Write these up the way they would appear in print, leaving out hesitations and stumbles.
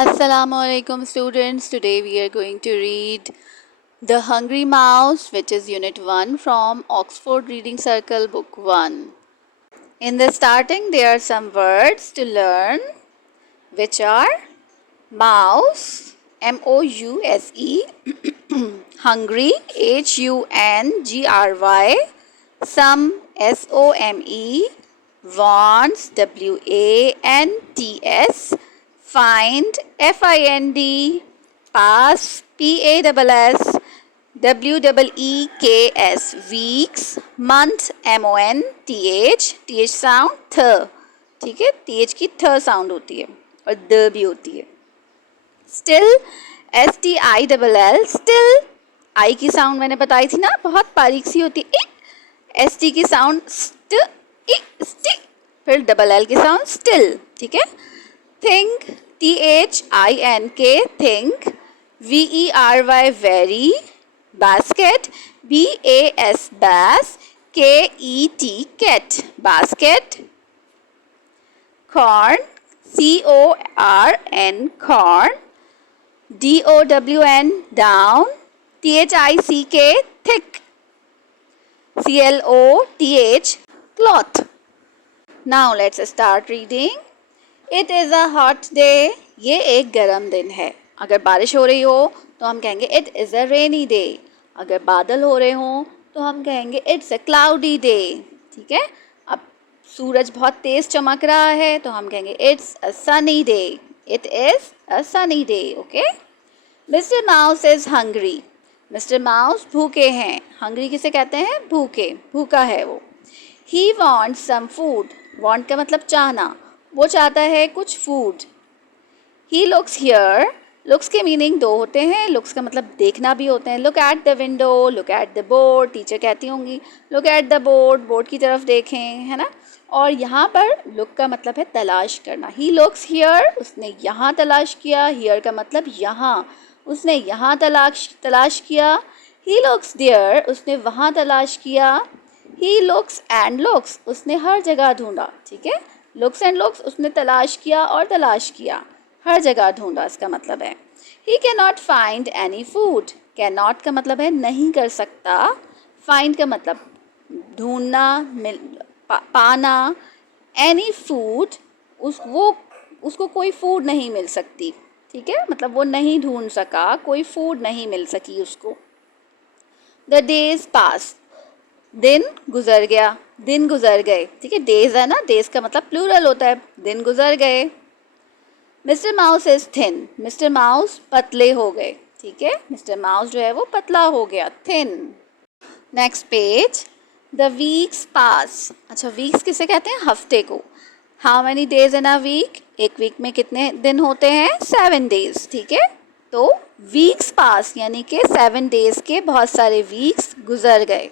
Assalamu alaikum students. Today we are going to read The Hungry Mouse, which is Unit 1 from Oxford Reading Circle Book 1. In the starting there are some words to learn, which are mouse, M-O-U-S-E, hungry, H-U-N-G-R-Y, some, S-O-M-E, wants, W-A-N-T-S, find, F-I-N-D, pass, P-A-S-S, W-E-E-K-S, weeks, month, M-O-N-T-H, T-H sound, th, ठीक है, TH की थ sound होती है और the भी होती है. स्टिल, STILL, स्टिल, आई की साउंड मैंने बताई थी ना, बहुत बारीक सी होती है. ST की साउंड स्ट, स्टी, फिर डबल L की साउंड स्टिल. ठीक है. Think, THINK, think, VERY, very, basket, BAS, bass, KET, cat, basket, corn, CORN, corn, DOWN, down, THICK, thick, CLOTH, cloth. Now let's start reading. It is a hot day. ये एक गर्म दिन है. अगर बारिश हो रही हो तो हम कहेंगे it is a rainy day. अगर बादल हो रहे हो तो हम कहेंगे it's a cloudy day. ठीक है. अब सूरज बहुत तेज चमक रहा है तो हम कहेंगे it's a sunny day. It is a sunny day. Okay. Mr. Mouse is hungry. Mister mouse भूखे हैं. हंग्री किसे कहते हैं? भूखे, भूखा है वो. He wants some food. Want का मतलब चाहना. वो चाहता है कुछ food. He looks here. Looks के मीनिंग दो होते हैं. Looks का मतलब देखना भी होते हैं. Look at the window. Look at the board. Teacher कहती होंगी Look at the board. Board की तरफ देखें, है ना. और यहाँ पर look का मतलब है तलाश करना. He looks here. उसने यहाँ तलाश किया. Here का मतलब यहाँ. उसने यहाँ तलाश किया. He looks there. उसने वहाँ तलाश किया. He looks and looks. उसने हर जगह ढूंढा. ठीक है. Looks and looks उसने तलाश किया और तलाश किया. हर जगह ढूंढा इसका मतलब है. He cannot find any food. Cannot का मतलब है नहीं कर सकता. Find का मतलब ढूंढना, पाना. Any food उसको कोई फूड नहीं मिल सकती. ठीक है. मतलब वो नहीं ढूंढ सका, कोई फूड नहीं मिल सकी उसको. The days pass. दिन गुजर गया, दिन गुजर गए. ठीक है. डेज है ना, डेज का मतलब प्लूरल होता है. दिन गुजर गए. Mister mouse is thin. Mister mouse पतले हो गए. ठीक है. मिस्टर माउस जो है वो पतला हो गया, thin. Next page. The weeks pass. अच्छा, वीक्स किसे कहते हैं? हफ्ते को. How many days in a week? एक वीक में कितने दिन होते हैं? 7 days. ठीक है. तो वीक्स पास यानी कि 7 days के बहुत सारे वीक्स गुजर गए.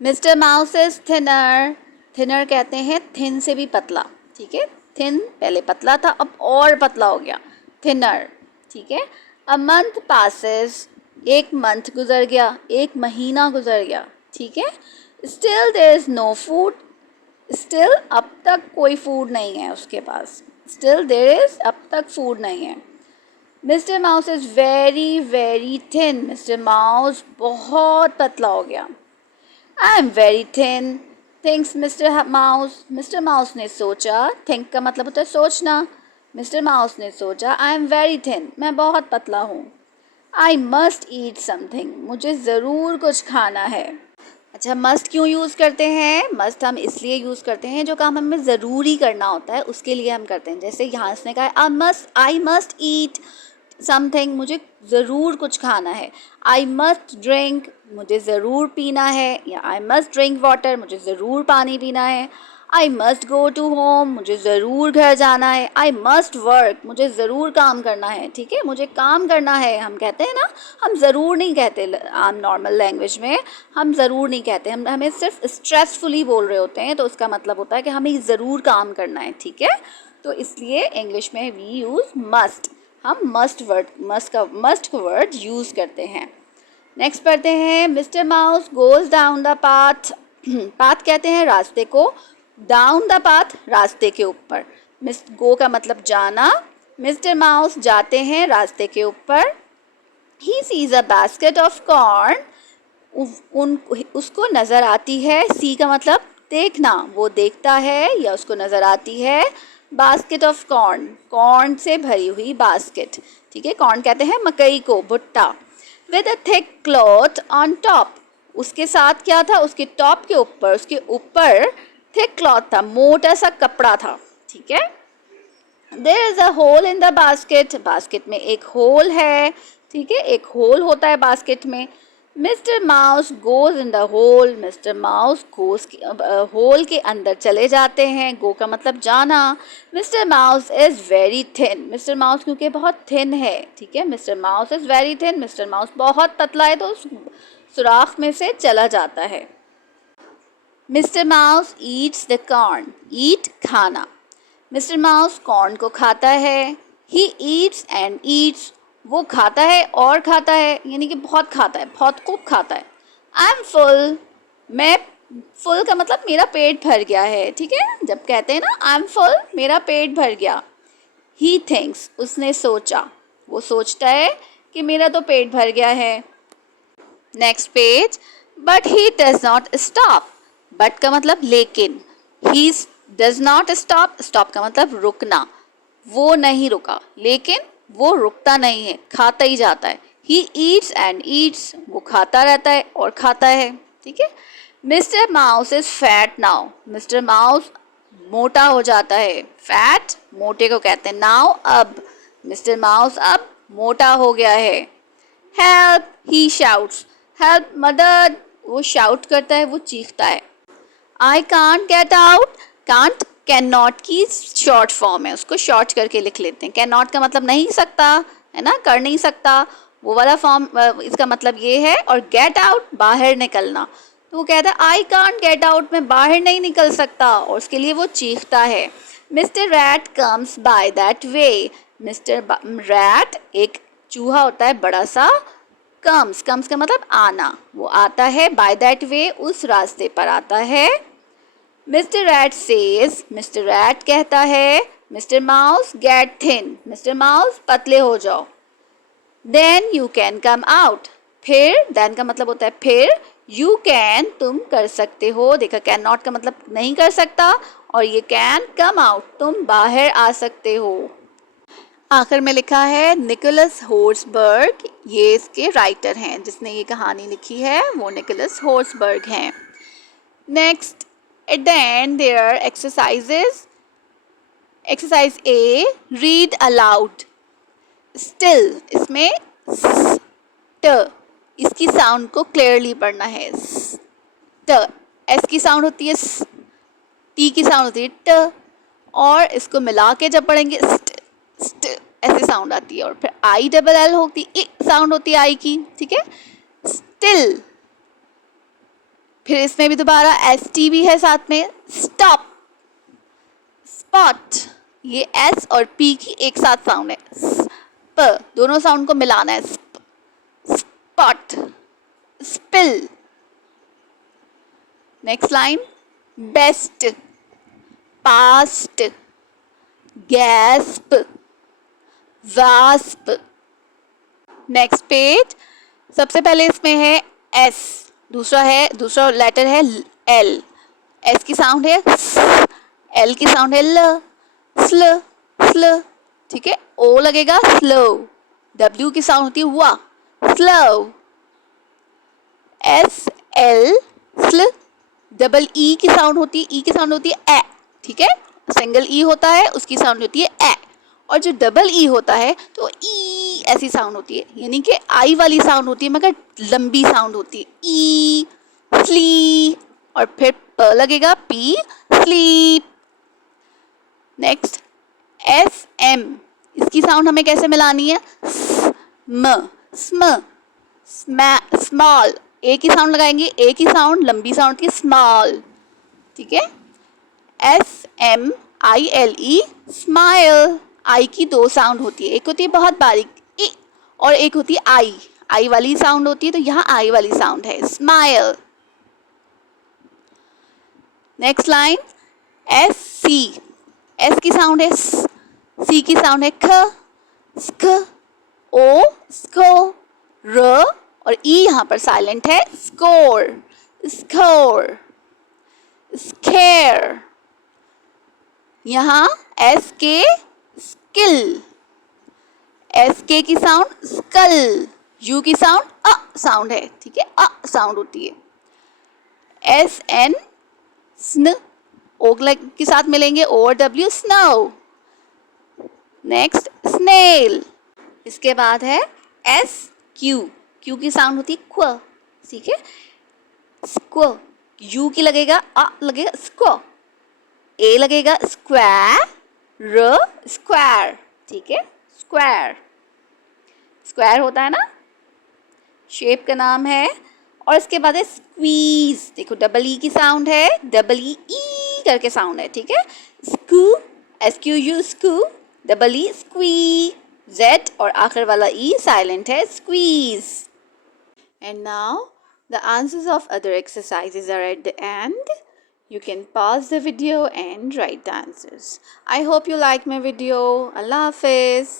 Mister mouse is thinner. Thinner कहते हैं थिन से भी पतला. ठीक है. थिन पहले पतला था, अब और पतला हो गया, थिनर. ठीक है. A month passes. एक मंथ गुजर गया, एक महीना गुजर गया. ठीक है. Still there is no food. Still अब तक कोई फूड नहीं है उसके पास. स्टिल देयर इज अब तक फूड नहीं है. Mister mouse is very very thin. Mister mouse बहुत पतला हो गया. I am very thin, thinks Mr. Mouse. Mr. Mouse ने सोचा. Think का मतलब होता है सोचना. Mr. Mouse ने सोचा I am very thin. मैं बहुत पतला हूँ. I must eat something. मुझे ज़रूर कुछ खाना है. अच्छा, must क्यों यूज़ करते हैं? must हम इसलिए यूज़ करते हैं जो काम हमें ज़रूरी करना होता है उसके लिए हम करते हैं. जैसे यहाँ इसने कहा I must eat समथिंग. मुझे ज़रूर कुछ खाना है. I must drink. मुझे ज़रूर पीना है. या आई मस्ट ड्रिंक वाटर. मुझे ज़रूर पानी पीना है. I must go to home. मुझे ज़रूर घर जाना है. I must work. मुझे ज़रूर काम करना है. ठीक है. मुझे काम करना है हम कहते हैं ना. हम ज़रूर नहीं कहते आम नॉर्मल लैंग्वेज में. हम ज़रूर नहीं कहते. हमें सिर्फ स्ट्रेसफुली बोल रहे होते हैं तो उसका मतलब होता है कि हमें ज़रूर काम करना है. ठीक है. तो इसलिए इंग्लिश में वी यूज़ मस्ट. हम मस्ट का वर्ड यूज़ करते हैं. नेक्स्ट पढ़ते हैं. Mister mouse goes down the path. Path कहते हैं रास्ते को. डाउन द पाथ रास्ते के ऊपर. गो का मतलब जाना. मिस्टर माउस जाते हैं रास्ते के ऊपर। He sees a basket of corn. उसको नज़र आती है, सी का मतलब देखना, वो देखता है या उसको नज़र आती है बास्केट ऑफ कॉर्न, कॉर्न से भरी हुई बास्केट। ठीक है, कॉर्न कहते हैं मकई को, भुट्टा। With a thick cloth on top. उसके साथ क्या था, उसके टॉप के ऊपर, उसके ऊपर थिक क्लॉथ था, मोटा सा कपड़ा था। ठीक है। There is a hole in the basket. Basket में एक होल है। ठीक है, एक होल होता है बास्केट में। Mister mouse goes in the hole. Mister mouse goes hole के अंदर चले जाते हैं। गो का मतलब जाना। Mister mouse is very thin. Mister mouse क्योंकि बहुत थिन है। ठीक है, mister mouse is very thin. Mister mouse बहुत पतला है तो उस सुराख में से चला जाता है। Mister Mouse eats the corn. Eat खाना। मिस्टर माउस कॉर्न को खाता है। He eats and eats. वो खाता है और खाता है, यानी कि बहुत खाता है, बहुत खूब खाता है। I am full. मैं, फुल का मतलब मेरा पेट भर गया है। ठीक है, जब कहते हैं ना आई एम फुल, मेरा पेट भर गया। ही थिंक्स, उसने सोचा, वो सोचता है कि मेरा तो पेट भर गया है। Next page. But he does not stop. But का मतलब लेकिन। He does not stop. Stop का मतलब रुकना। वो नहीं रुका, लेकिन वो रुकता नहीं है, खाता ही जाता है। He eats and eats. वो खाता रहता है और खाता है। ठीक है। Mister mouse is fat now. Mister mouse मोटा हो जाता है। फैट मोटे को कहते हैं। नाउ अब। मिस्टर माउस अब मोटा हो गया है। Help, he shouts. हेल्प, मदद। वो शाउट करता है, वो चीखता है। I can't get out. Can't can not की शॉर्ट फॉर्म है, उसको शॉर्ट करके लिख लेते हैं। कैन नॉट का मतलब नहीं सकता, है ना, कर नहीं सकता, वो वाला फॉर्म इसका मतलब ये है। और गेट आउट बाहर निकलना, तो वो कहता है आई कांट गेट आउट, मैं बाहर नहीं निकल सकता, और उसके लिए वो चीखता है। Mister rat comes by that way. Mister rat एक चूहा होता है बड़ा सा। कम्स, कम्स का मतलब आना, वो आता है। बाय दैट वे, उस रास्ते पर आता है। Mister rat says, mister rat कहता है, mister mouse get thin. Mister mouse पतले हो जाओ। Then you can come out. फिर, देन का मतलब होता है फिर। यू कैन, तुम कर सकते हो। देखा, कैन नॉट का मतलब नहीं कर सकता, और ये कैन, कम आउट, तुम बाहर आ सकते हो। आखिर में लिखा है निकोलस होर्सबर्ग, ये इसके राइटर हैं, जिसने ये कहानी लिखी है वो निकोलस होर्सबर्ग हैं। Next, at the end there are exercises. Exercise A, read aloud. Still, इसमें ट, इसकी साउंड को क्लियरली पढ़ना है। ट, एस की साउंड होती है स, टी की साउंड होती है ट, और इसको मिला के जब पढ़ेंगे स्ट, स्ट, ऐसी साउंड आती है। और फिर आई डबल एल होती है, साउंड होती है आई की। ठीक है, स्टिल। फिर इसमें भी दोबारा एस टी भी है साथ में। स्टॉप, स्पॉट, ये एस और पी की एक साथ साउंड है। प, दोनों साउंड को मिलाना है। Spot, spill. Next line, best, past, gasp, wasp. Next page. सबसे पहले इसमें है एस, दूसरा लेटर है एल। एस की साउंड है स, एल की साउंड है ल, स्ल, स्ल। ठीक है, ओ लगेगा स्लो। डब्ल्यू की साउंड होती है वा, स्लो। एस एल स्ल। डबल ई की साउंड होती है, ई की साउंड होती है ए। ठीक है, सिंगल ई होता है, उसकी साउंड होती है ए। और जो डबल ई होता है तो ई ऐसी साउंड होती है, यानी कि आई वाली साउंड होती है मगर लंबी साउंड होती है। ई, स्ली, और फिर प लगेगा P, sleep. Next, S M, इसकी साउंड हमें कैसे मिलानी है? स्म, स्म, स्मॉल। ए की साउंड लगाएंगे, ए की साउंड लंबी साउंड की स्मॉल। ठीक है, S M I L E, smile. I की दो साउंड होती है, एक होती है बहुत बारीक ई, और एक होती है आई, आई वाली साउंड होती है, तो यहाँ आई वाली साउंड है, smile. Next line, S C, S की साउंड है स, सी की साउंड है ख, स्क, ओ, स्को, र और ई यहाँ पर साइलेंट है, स्कोर, स्कोर, स्केयर, यहाँ एस के, स्किल, एस के की साउंड स्कल, यू की साउंड अ साउंड है, ठीक है, अ साउंड होती है। एस एन, स्न, ओ के साथ मिलेंगे, ओ और डब्ल्यू, स्नो। नेक्स्ट स्नेल, इसके बाद है एस क्यू, क्यू की साउंड होती है क्व, ठीक है, स्क्व, यू की लगेगा अ लगेगा स्क्व, ए लगेगा स्क्वायर, र स्क्वायर, ठीक है, स्क्वायर, स्क्वायर होता है ना, शेप का नाम है। और इसके बाद है स्क्वीज, देखो डबल ई की साउंड है, डबल ई ई करके साउंड है, ठीक है, squ, S Q U squ, double E squee, Z और आखिर वाला ई साइलेंट है, squeeze. And now the answers of other exercises are at the end. You can pause the video and write the answers. I hope you like my video. Allah Hafiz.